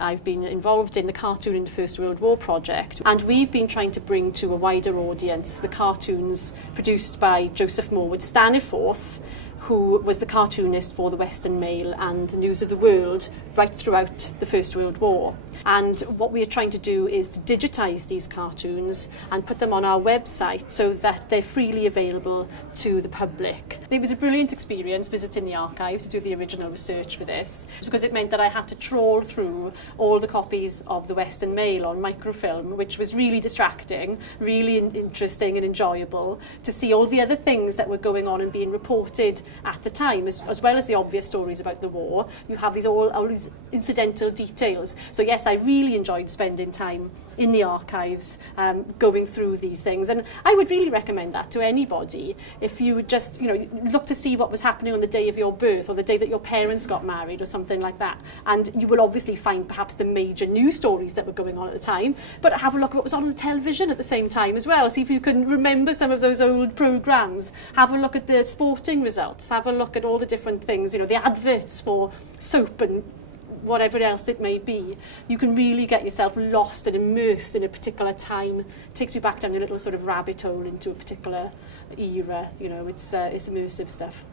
I've been involved in the Cartoon in the First World War project, and we've been trying to bring to a wider audience the cartoons produced by Joseph Morwood Staniforth, who was the cartoonist for the Western Mail and the News of the World right throughout the First World War. And what we are trying to do is to digitise these cartoons and put them on our website so that they're freely available to the public. It was a brilliant experience visiting the archives to do the original research for this, because it meant that I had to trawl through all the copies of the Western Mail on microfilm, which was really distracting, really interesting and enjoyable to see all the other things that were going on and being reported at the time, as well as the obvious stories about the war. You have all these incidental details. So yes, I really enjoyed spending time in the archives, going through these things, and I would really recommend that to anybody. If you would just, look to see what was happening on the day of your birth or the day that your parents got married or something like that, and you will obviously find perhaps the major news stories that were going on at the time, but have a look at what was on the television at the same time as well. See if you can remember some of those old programmes. Have a look at the sporting results. Have a look at all the different things, the adverts for soap and whatever else it may be. You can really get yourself lost and immersed in a particular time. It takes you back down a little sort of rabbit hole into a particular era. It's immersive stuff.